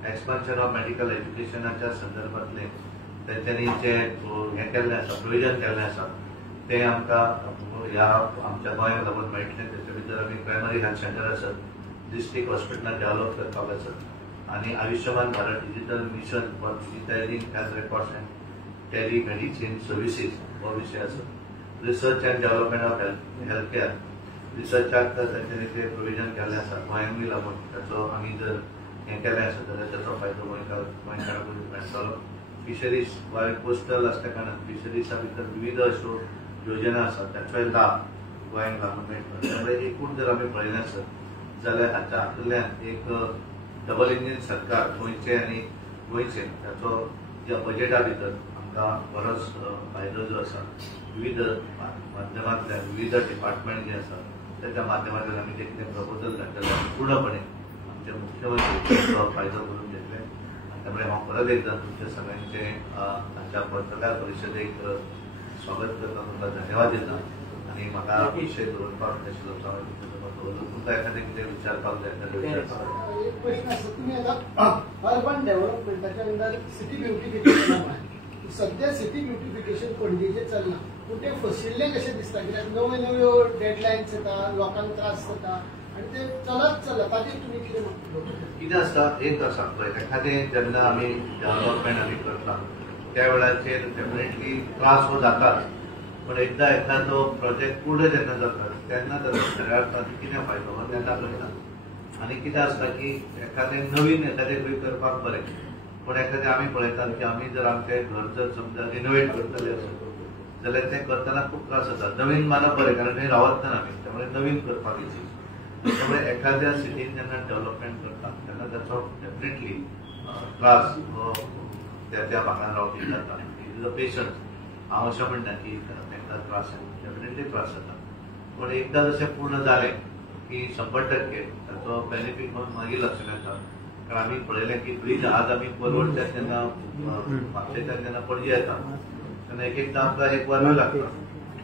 एक्सपान्शन ऑफ मेडिकल एज्युकेशनाच्या संदर्भातले तांच्यांनी जे हें केल्लें आसा प्रोव्हिजन केल्लें आसा ते आमकां ह्या आमच्या गोंयाक लागून मेळटलें. ताचे भितर आमी प्रायमरी हेल्थ सेंटर आसत, डिस्ट्रिक्ट हॉस्पिटलां डेव्हलप करपाक आसत आणि Ayushman Bharat digital mission for digitising health records and telemedicine services हो विषय आसा. Research and development of health care रिसर्चाक तांच्यांनी ते प्रोव्हिजन केल्लें आसा गोंयांकूय लागून ताचो आमी जर हें केलें आसत जाल्यार ताचो फायदो गोंयकारांकूय मेळटलो. फिशरीज गोंय कोस्टल आसल्या कारणान फिशरीजा भितर विविध अश्यो योजना आसात ताचोय लाभ गोंयांक लागून मेळटलो. त्यामुळे एकूण जर आमी पळयलें आसत जाल्यार हाच्या हातूंतल्यान एक डबल इंजीन सरकार गोंयचें आनी गोंयचें ताचो ज्या बजेटा भितर आमकां बरोच फायदो जो आसा विविध माध्यमांतल्यान विविध डिपार्टमेंट जे आसा त्याच्या माध्यमांतल्यान आमी जे कितें प्रपोजल धाडटले पूर्णपणे आमचे मुख्यमंत्री फायदो करून घेतले आणि त्यामुळे हांव परत एकदा तुमच्या सगळ्यांचे हाच्या पत्रकार परिशदेक स्वागत करता, तुमकां धन्यवाद दिता आणि म्हाका विशय दवरपाक आशिल्लो तुमकां एखादें कितें विचारपाक जाय जाल्यार एक प्रश्न आसा, तुम्ही आता अर्बन डेव्हलपमेंटाच्या अंडर सिटी ब्युटिफिकेशन सध्या सिटी ब्युटिफिकेशन पणजेचेर चल्ला पूण तें फसिल्लें कशें दिसता कित्याक नव्यो नव्यो डेडलायन्स येता, लोकांक त्रास जाता आनी ते चलत चल्ला. ताचेर तुमी कितें म्हणटले? कितें आसता एक आसा पळय एखादें जेन्ना आमी डेव्हलपमेंट आमी करता त्या वेळाचेर डेफिनेटली त्रास हो जातात पण एकदा एखादो प्रोजेक्ट पुढे जेन्ना जाता तेन्ना खऱ्या अर्थान कितें फायदो हो तेन्ना कळना. आनी कितें आसता की एखादें नवीन एखादें खंय करपाक बरें, पण एखादें आमी पळयतात की आमी जर आमचें घर जर समजा रिनोवेट करतले आसत जाल्यार तें करतना खूब त्रास जाता. नवीन मानप बरें, कारण थंय रावत ना आमी, त्यामुळे नवीन करपाक इजी. त्यामुळे एखाद्या सिटीन जेन्ना डेव्हलपमेंट करता तेन्ना ताचो डेफिनेटली त्रास हो त्या भागात रावपी जाता. Is a patient. हांव अशें म्हणना की तांकां त्रास जाता, डेफिनेटली त्रास जाता. पण एकदा जशें पूर्ण जालें की 100% ताचो बेनिफीट म्हणून मागीर लक्षांत येता. कारण आमी पळयलें की ब्रीज आज आमी परवडच्यान जेन्ना म्हापशेच्यान जेन्ना पणजे येता तेन्ना एक एकदां आमकां एक वर लागता.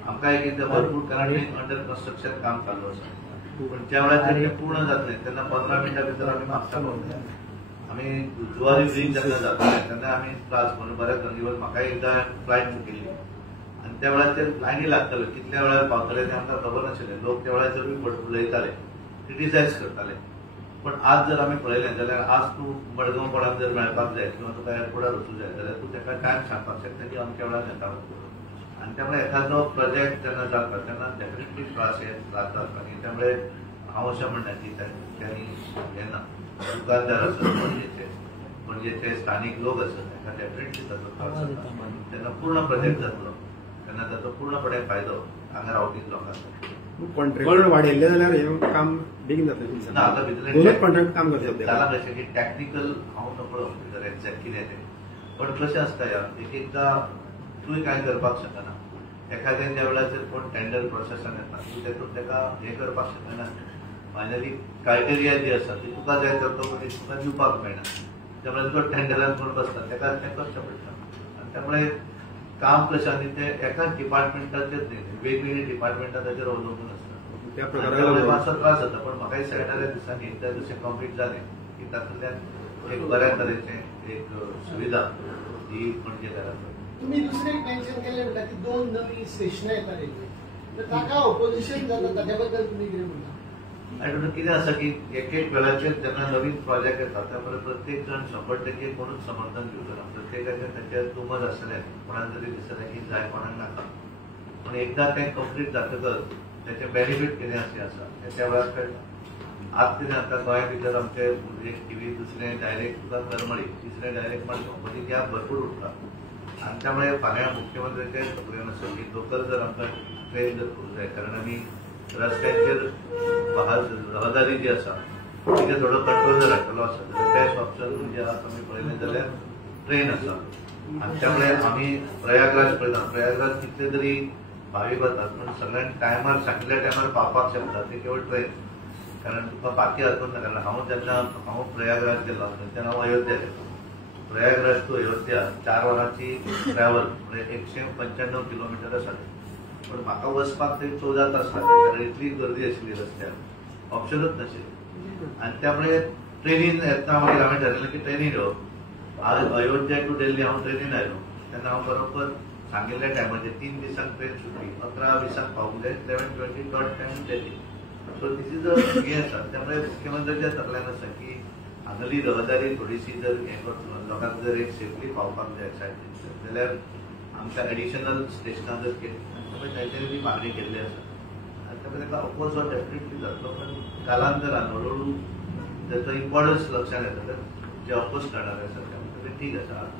आमकां एक एकदां भरपूर, कारण अंडर कन्स्ट्रक्शन काम चालू आसा. पण ज्या वेळार तें पूर्ण जातलें तेन्ना 15 मिनटां भितर आमी म्हापसा पावतले. आमी जुवारी ब्रीज जेन्ना जाताले तेन्ना आमी त्रास म्हणून बऱ्याच इवन म्हाका एकदां फ्लायट बुक केल्ली आनी त्या वेळार ते लायनी लागताले, कितल्या वेळार पावतले तें आमकां खबर नाशिल्लें. लोक त्या वेळार जरूर उलयताले, क्रिटिसायज करताले. पण आज जर आमी पळयलें जाल्यार आज तूं मडगांव कोणाक जर मेळपाक जाय किंवा तुका एअरपोर्टार वचूंक जाय जाल्यार तूं ताका टायम सांगपाक शकता की अमक्या वेळार येता. आनी त्यामुळे एखादो प्रोजेक्ट जेन्ना जाता तेन्ना डेफिनेटली त्रास हे जातात. आनी त्यामुळे हांव अशें म्हणना की त्यांनी जेन्ना दुकानदार आसत पणजेचे स्थानीक लोक आसत ताका डेफिनेटली ताचो त्रास जाता. तेन्ना पूर्ण प्रोजेक्ट जातलो तेन्ना ताचो पूर्णपणे फायदो हांगा रावपी लोकांक. कॉन्ट्रॅक्टर वाडयल्ले जाल्यार हें काम बेगीन जातलें. ना आतां भितर कॉन्ट्रॅक्ट काम करतात जालां कशें की टॅक्निकल हांव नकळो भितर एक्झॅक्ट कितें तें. पण कशें आसता एक एकदां तूंय कांय करपाक शकना. एखाद्या ज्या वेळार जर कोण टेंडर प्रोसेसान येता तूं तेतून ताका हें करपाक शकना. फायनली क्रायटेरिया जी आसा ती तुका जाय तो तुका दिवपाक मेळना. त्यामुळे तुका टेंडरान कोण बसता ताका तें कश्ट पडटा. आनी त्यामुळे काम कशें आनी तें एकाच डिपार्टमेंटाचेर न्ही, वेगवेगळी डिपार्टमेंटां ताचेर अवलंबून आसता. त्यामुळे मातसो त्रास जाता. पण म्हाका दिसता येणाऱ्या दिसांनी एकदा जशें कंप्लीट जालें की तातूंतल्यान एक बऱ्या तरेचें एक सुविधा ही पणजेकारांक. तुम्ही दुसरे एक मेन्शन केले म्हणटा की 2 नवी स्टेशनां येता रेल्वे, तर ताका ऑपोजिशन जाता ताच्या बद्दल तुमी कितें म्हणटा? आय डोंट नो कितें आसा की एक वेळाचेर जेन्ना नवीन प्रोजेक्ट येता त्या प्रत्येक जण 100% कोणूच समर्थन दिवचो ना. प्रत्येकाचें ताचेर दुमत आसतलें. कोणाक जरी दिसतलें की जाय कोणाक नाका. पण एकदा तें कंप्लीट जातकच त्याचे बेनिफीट कितें अशें आसा हें त्या वेळार कळटा. आज कितें जाता गोंया भितर आमचे एक टीव्ही दुसरें डायरेक्ट तुका करमळी, तिसरें डायरेक्ट मडगांव, म्हणजे गॅप भरपूर उरता. आनी त्यामुळे फाल्यां मुख्यमंत्र्याचें तकलेन आसा की लोकल जर आमकां ट्रेन जर करूंक जाय, कारण आमी रस्त्यांचेर रहदारी जी आसा तिचेर थोडो कंट्रोल जर हाडटलो आसा जाल्यार बेस्ट ऑप्शन म्हणजे आज आमी पळयलें जाल्यार ट्रेन आसा. आनी त्यामुळे आमी प्रयागराज पळयता. प्रयागराज कितले तरी भावीक वतात पण सगळ्यांक टायमार सांगिल्ल्या टायमार पावपाक शकता ते केवळ ट्रेन. कारण तुका बाकी हातून ना. कारण हांव प्रयागराज गेलो तेन्ना हांव अयोध्या गेलो. प्रयागराज टू अयोध्या 4 वरांची ट्रॅव्हल म्हणजे 195 किलोमीटर आसा. पण म्हाका वचपाक थंय 14 तास लागले, कारण इतली गर्दी आशिल्ली रस्त्यार, ऑप्शनूच नाशिल्लें. आनी त्यामुळे ट्रेनीन येतना मागीर हांवें ठरयलें की ट्रेनीन येवप. आज अयोध्या टू दिल्ली हांव ट्रेनीन आयलो तेन्ना हांव बरोबर सांगिल्ल्या टायमाचेर 3 दिसांक ट्रेन सुटली, 11:20 पावूंक जाय, 11:20 डॉट टायम तेची. सो दीस इज अ हें आसा. त्यामुळे मुख्यमंत्र्याच्या तकल्यान आसा की हांगली रहदारी थोडीशी जर हें करतलो लोकांक जर एक सेफली पावपाक जाय सायडीन जाल्यार आमकां एडिशनल स्टेशनां जर केली त्यामुळे तांच्यानी ती मागणी केल्ली आसा. आनी त्यामुळे ताका अपोज हो डेफिनेटली जातलो. पण कालांतरान हळूहळू त्याचो इम्पॉर्टन्स लक्षांत येता तर जे अपोज करणारे आसा त्यामुळे ठीक आसा. आज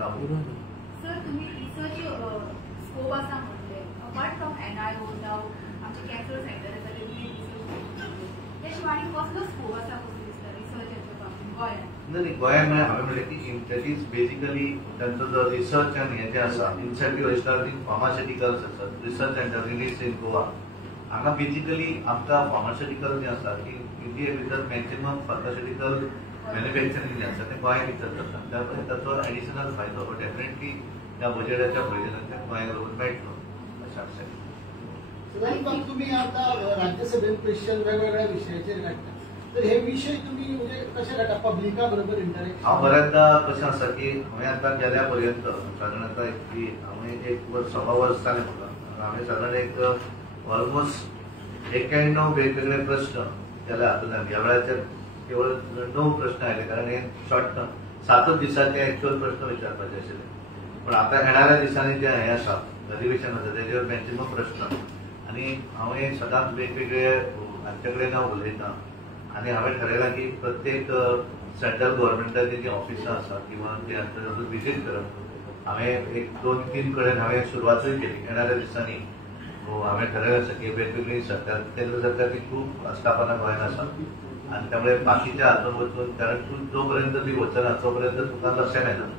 सर तुम्ही रिसर्च स्कोप आसा म्हणले, अपार्ट फ्रॉम NIO जावं आमचे कॅन्सर सेंटर आसा त्या शिवाय कसलो स्कोप आसा कसो दिसता रिसर्चाच्या बाबतींत गोंयांत? नाही गोंयांत हांवें म्हणलें की दॅट इज बेसिकली तांचो जो रिसर्च आनी हें जें आसा इन्सेंटीव एस्टाब्लिशिंग फार्मास्युटिकल्स आसात, research centre release in Goa. हांगा बेसिकली आमकां फार्मास्युटिकल जें आसा की इंडिये भितर मॅक्सिमम फार्मास्युटिकल मॅन्युफॅक्चरींग जें आसा तें गोंया भितर जाता. त्यामुळे ताचो एडिशनल फायदो हो डेफिनेटली ह्या बजेटाच्या प्रयोजनांतल्यान गोंयाक लागून मेळटलो अशें आसा. तुम्ही आता राज्यसभेत क्वेश्चन वेगवेगळ्या विशयाचेर काडटा, तर हे विषय तुम्ही म्हणजे कशे काडटा पब्लिका बरोबर इंटरॅक्शन? हांव बऱ्याचदा कशें आसा की हांवें आतां गेल्या पर्यंत सादारणता हांवें 1 वर्स जालें म्हाका. हांवें सादारण एक ऑलमोस्ट 91 वेगवेगळे प्रश्न केल्या हातूंतल्यान ह्या वेळाचेर केवळ 9 प्रश्न आयले, कारण हे शॉर्ट टर्म 7 दिसांचे एक्च्युअल प्रश्न विचारपाचे आशिल्ले. पण आता येणाऱ्या दिसांनी जे हें आसा अधिवेशन आसा तेजेर मॅक्झिमम प्रश्न आनी हांवें सदांच वेगवेगळे हांचे कडेन हांव उलयतां आनी हांवें थारायलां की प्रत्येक सेंट्रल गव्हर्मेंटाची जी ऑफिसां आसा किंवा ती हांचे विजीट करप हांवें एक 2-3 कडेन हांवें सुरवातूय केली येणाऱ्या दिसांनी हांवें थारायलें आसा की वेगवेगळी सरकार केंद्र सरकारची खूब आस्थापनां गोंयांत आसा आनी त्यामुळे बाकीच्या हातून वचून कारण तूं जोपर्यंत ती वचना तोपर्यंत तुका लक्षात येना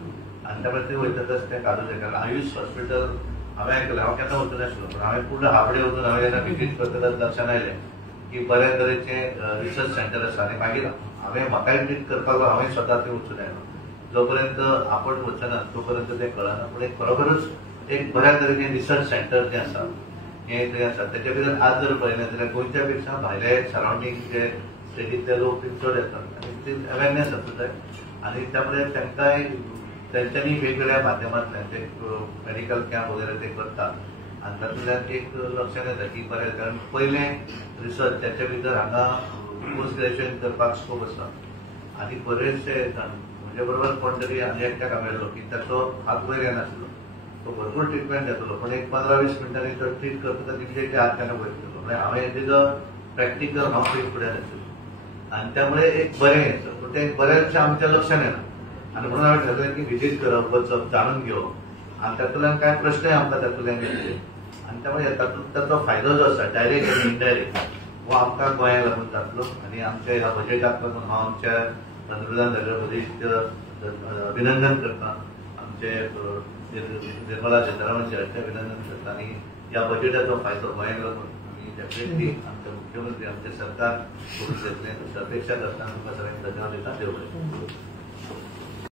आनी त्यामुळे ते वयतकच तें काडून जाय कारण आयुष हॉस्पिटल हांवें आयकलें हांव केन्ना वचूं नाशिल्लो पूण हांवें पूर्ण हाफडे वचून हांवें जेन्ना विजीट करतकच लक्षात आयलें की बऱ्या तरेचें रिसर्च सेंटर आसा आनी मागीर हांवें म्हाकाय ट्रीट करपाक हांवें स्वता थंय वचून आयलो जोपर्यंत आपण वचना तोपर्यंत तें कळना पूण एक खरोखरच एक बऱ्या तरेचें रिसर्च सेंटर जें आसा हें थंय आसा तेच्या भितर आज जर पळयलें जाल्यार गोंयच्या पेक्षा भायले सरावंडींग जे स्टेटींतले लोक चड येतात आनी ती अवेरनेस आसूं जाय आनी त्यामुळे तांकांय तेंच्यांनी वेगवेगळ्या माध्यमांतल्यान ते मेडिकल कॅम्प वगैरे ते करतात आनी तातूंतल्यान एक लक्षात येता की बरें कारण पयलें रिसर्च त्याच्या भितर हांगा पोस्ट ग्रॅज्युएशन करपाक स्कोप आसा आनी बरेचशे म्हणजे बरोबर कोण तरी आनी एकट्याक मेळ्ळो की ताचो हात वयर येनाशिल्लो तो भरपूर ट्रिटमेंट घेतलो पण एक 15-20 मिनटांनी तो ट्रीट करता इमिजिएटली हात केन्ना वयर गेलो म्हणजे हांवें तेजो प्रॅक्टिकल हांव फील फुडें नाशिल्लो आनी त्यामुळे एक बरें पूण तें बरेंचशें आमच्या लक्षांत येना आनी म्हणून हांवें थारयलें की विजीट करप वचप जाणून घेवप आनी तातूंतल्यान कांय प्रश्नय आमकां तातूंतल्यान येतले आनी त्यामुळे तातूंत ताचो फायदो जो आसा डायरेक्ट आनी इनडायरेक्ट हो आमकां गोंयांक लागून जातलो आनी आमच्या ह्या बजेटाक लागून हांव आमच्या पंतप्रधान नरेंद्र मोदींचें अभिनंदन करतां आमचे निर्मला सीतारामन साहेबांचें अभिनंदन करतां आनी ह्या बजेटाचो फायदो गोंयांक लागून आमी डेफिनेटली आमचे मुख्यमंत्री आमचे सरकार करून घेतलें अशी अपेक्षा करता आमकां सगळ्यांक धन्यवाद दिता देव बरें